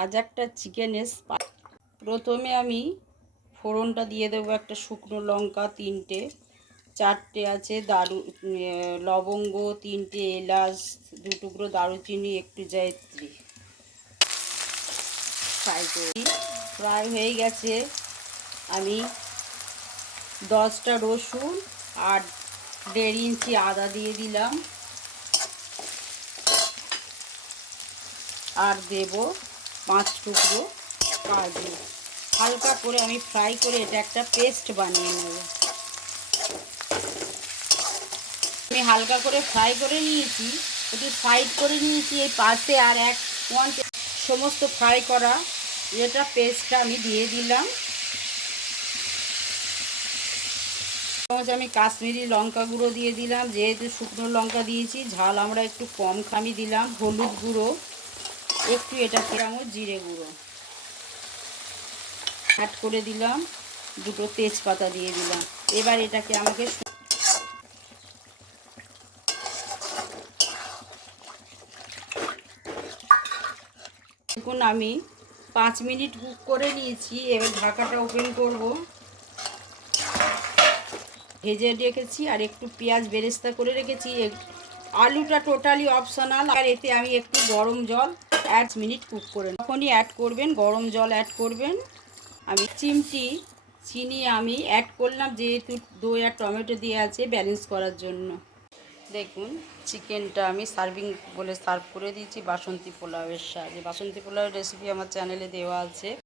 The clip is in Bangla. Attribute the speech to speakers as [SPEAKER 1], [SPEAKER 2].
[SPEAKER 1] আজ একটা চিকেনের প্রথমে আমি ফোড়নটা দিয়ে দেবো একটা শুকনো লঙ্কা তিনটে। চারটে আছে দারু লবঙ্গ, তিনটে এলাচ, দু টুকরো দারুচিনি, একটু জয়ত্রী। ফ্রাই করি ফ্রাই হয়ে গেছে। আমি দশটা রসুন আর দেড় ইঞ্চি আদা দিয়ে দিলাম। আর দেব পাঁচ টুকরো কাজু। হালকা করে আমি ফ্রাই করে এটা একটা পেস্ট বানিয়ে নেব। আমি হালকা করে ফ্রাই করে নিয়েছি, একটু সাইড করে নিয়েছি এই পাশে আর এক ওয়ান সমস্ত ফ্রাই করা যেটা পেস্টটা আমি দিয়ে দিলাম। চামচ আমি কাশ্মীরি লঙ্কা গুঁড়ো দিয়ে দিলাম, যেহেতু শুকনো লঙ্কা দিয়েছি, ঝাল আমরা একটু কম খামি দিলাম, হলুদ গুঁড়ো। একটু এটা চামচ জিরে গুঁড়ো। অ্যাড করে দিলাম, দুটো তেজপাতা দিয়ে দিলাম। এবার এটাকে আমাকে দেখুন, আমি পাঁচ মিনিট কুক করে নিয়েছি, এবার ঢাকাটা ওপেন করব। ভেজে রেখেছি, আর একটু পেঁয়াজ বেরেস্তা করে রেখেছি। আলুটা টোটালি অপশনাল আর এতে আমি একটু গরম জল এক মিনিট কুক করে তখনই অ্যাড করবেন, গরম জল অ্যাড করবেন। আমি চিমটি, চিনি আমি অ্যাড করলাম যেহেতু দই আর টমেটো দিয়ে আছে ব্যালেন্স করার জন্য। দেখুন চিকেনটা আমি সার্ভিং বলে সার্ভ করে দিয়েছি বাসন্তী পোলাওয়ের সাহায্যে। বাসন্তী পোলাওয়ের রেসিপি আমার চ্যানেলে দেওয়া আছে।